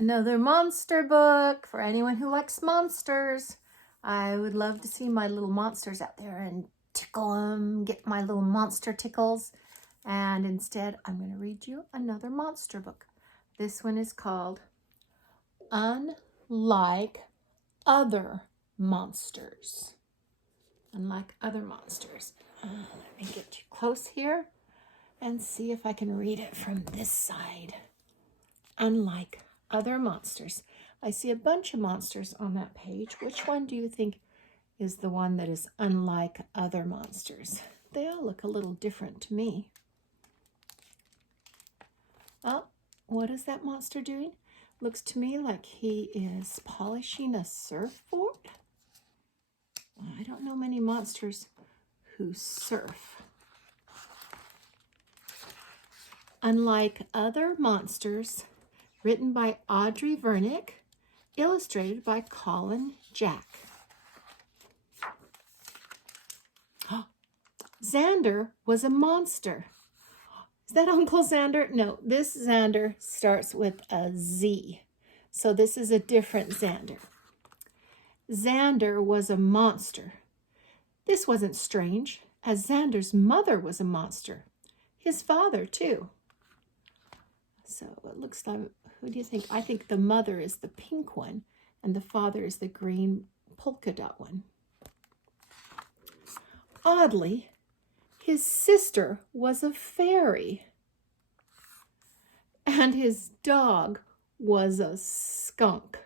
Another monster book for anyone who likes monsters. I would love to see my little monsters out there and tickle them, get my little monster tickles. And instead, I'm going to read you another monster book. This one is called Unlike Other Monsters. Unlike Other Monsters. Let me get you close here and see if I can read it from this side. Unlike Other Monsters. I see a bunch of monsters on that page. Which one do you think is the one that is unlike other monsters? They all look a little different to me. Oh, what is that monster doing? Looks to me like he is polishing a surfboard. I don't know many monsters who surf. Unlike Other Monsters, written by Audrey Vernick, illustrated by Colin Jack. Xander was a monster. Is that Uncle Xander? No, this Xander starts with a Z. So this is a different Xander. Xander was a monster. This wasn't strange, as Xander's mother was a monster. His father, too. So it looks like, who do you think? I think the mother is the pink one, and the father is the green polka dot one. Oddly, his sister was a fairy, and his dog was a skunk.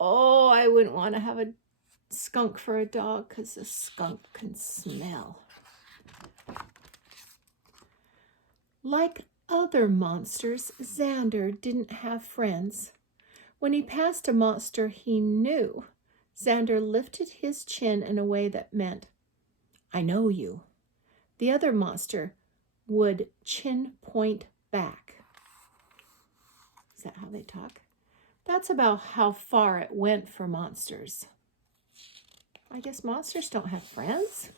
Oh, I wouldn't want to have a skunk for a dog because a skunk can smell. Like other monsters, Xander didn't have friends. When he passed a monster he knew, Xander lifted his chin in a way that meant, "I know you." The other monster would chin point back. Is that how they talk? That's about how far it went for monsters. I guess monsters don't have friends.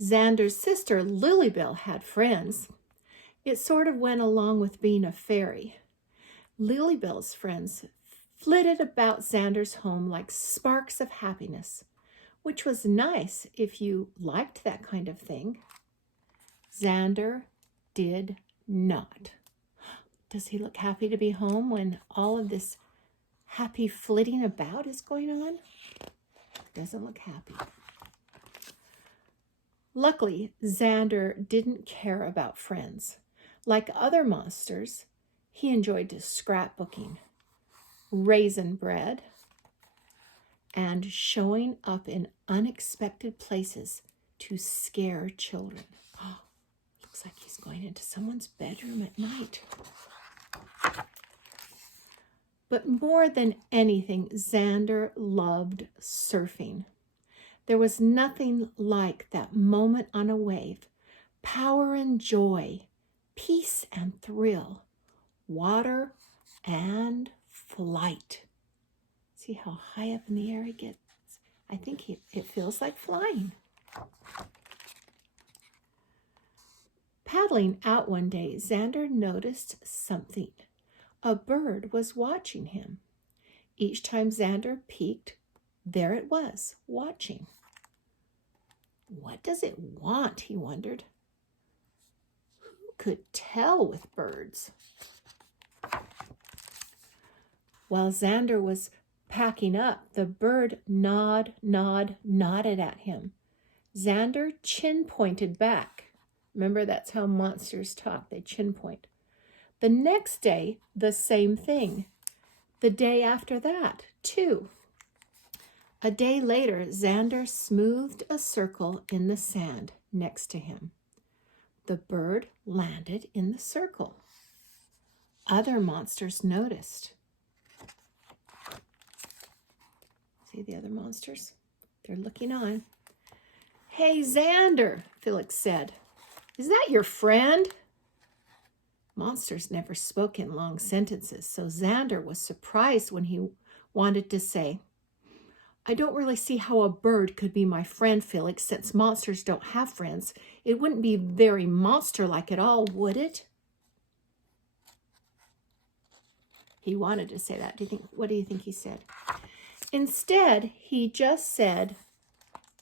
Xander's sister, Lilybell, had friends. It sort of went along with being a fairy. Lilybell's friends flitted about Xander's home like sparks of happiness, which was nice if you liked that kind of thing. Xander did not. Does he look happy to be home when all of this happy flitting about is going on? Doesn't look happy. Luckily, Xander didn't care about friends. Like other monsters, he enjoyed scrapbooking, raisin bread, and showing up in unexpected places to scare children. Oh, looks like he's going into someone's bedroom at night. But more than anything, Xander loved surfing. There was nothing like that moment on a wave. Power and joy, peace and thrill, water and flight. See how high up in the air he gets? I think it feels like flying. Paddling out one day, Xander noticed something. A bird was watching him. Each time Xander peeked, there it was, watching. What does it want, he wondered. Who could tell with birds? While Xander was packing up, the bird nodded at him. Xander chin pointed back. Remember, that's how monsters talk. They chin point. The next day, the same thing. The day after that, too. A day later, Xander smoothed a circle in the sand next to him. The bird landed in the circle. Other monsters noticed. See the other monsters? They're looking on. "Hey, Xander," Felix said. "Is that your friend?" Monsters never spoke in long sentences, so Xander was surprised when he wanted to say, "I don't really see how a bird could be my friend, Felix, since monsters don't have friends. It wouldn't be very monster-like at all, would it?" He wanted to say that. What do you think he said? Instead, he just said,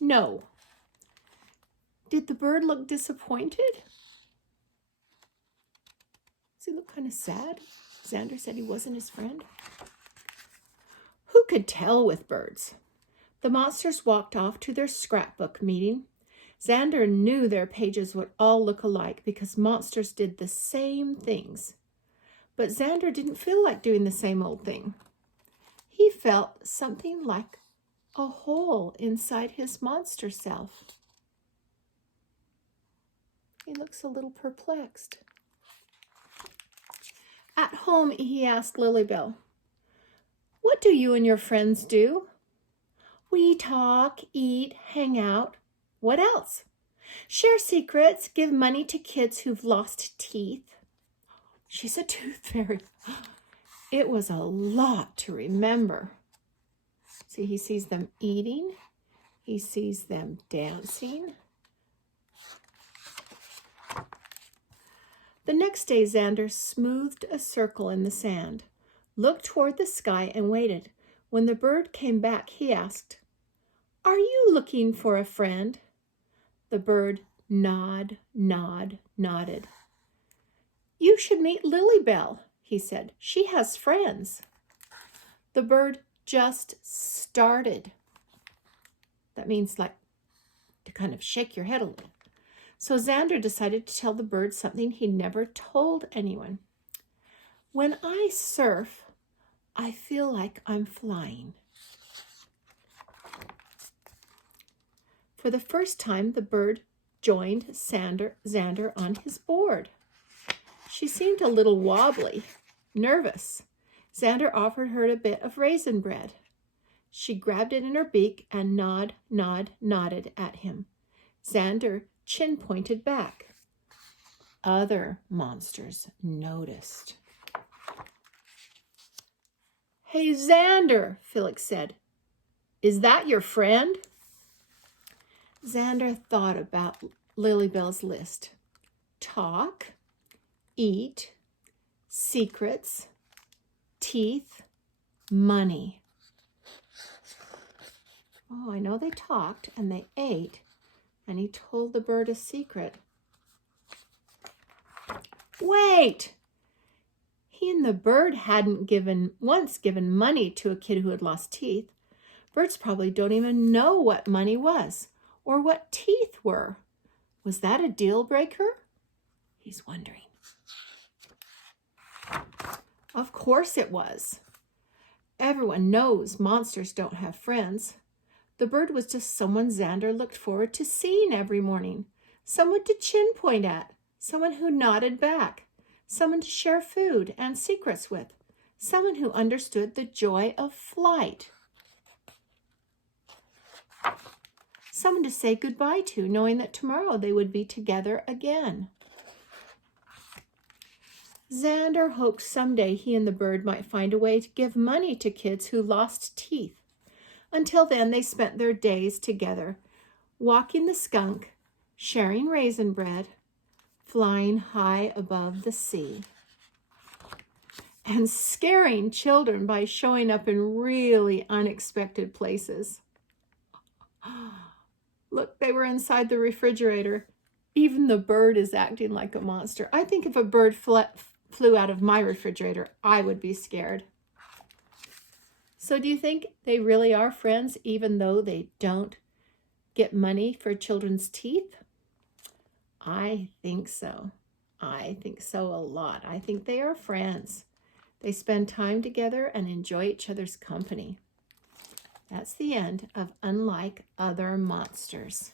no. Did the bird look disappointed? Does he look kind of sad? Xander said he wasn't his friend. Who could tell with birds? The monsters walked off to their scrapbook meeting. Xander knew their pages would all look alike because monsters did the same things. But Xander didn't feel like doing the same old thing. He felt something like a hole inside his monster self. He looks a little perplexed. At home, he asked Lilybell, "What do you and your friends do?" "We talk, eat, hang out. What else?" "Share secrets, give money to kids who've lost teeth." She's a tooth fairy. It was a lot to remember. See, he sees them eating. He sees them dancing. The next day, Xander smoothed a circle in the sand, looked toward the sky, and waited. When the bird came back, he asked, "Are you looking for a friend?" The bird nodded. "You should meet Lilybell," he said. "She has friends." The bird just started. That means like to kind of shake your head a little. So Xander decided to tell the bird something he never told anyone. "When I surf, I feel like I'm flying." For the first time, the bird joined Xander on his board. She seemed a little wobbly, nervous. Xander offered her a bit of raisin bread. She grabbed it in her beak and nodded at him. Xander chin pointed back. Other monsters noticed. "Hey, Xander," Felix said. "Is that your friend?" Xander thought about Lilybell's list. Talk, eat, secrets, teeth, money. Oh, I know they talked and they ate, and he told the bird a secret. Wait! He and the bird hadn't once given money to a kid who had lost teeth. Birds probably don't even know what money was or what teeth were. Was that a deal breaker? He's wondering. Of course it was. Everyone knows monsters don't have friends. The bird was just someone Xander looked forward to seeing every morning, someone to chin point at, someone who nodded back, someone to share food and secrets with, someone who understood the joy of flight, someone to say goodbye to, knowing that tomorrow they would be together again. Xander hoped someday he and the bird might find a way to give money to kids who lost teeth. Until then, they spent their days together, walking the skunk, sharing raisin bread, flying high above the sea, and scaring children by showing up in really unexpected places. Look, they were inside the refrigerator. Even the bird is acting like a monster. I think if a bird flew out of my refrigerator, I would be scared. So do you think they really are friends even though they don't get money for children's teeth? I think so. I think so a lot. I think they are friends. They spend time together and enjoy each other's company. That's the end of Unlike Other Monsters.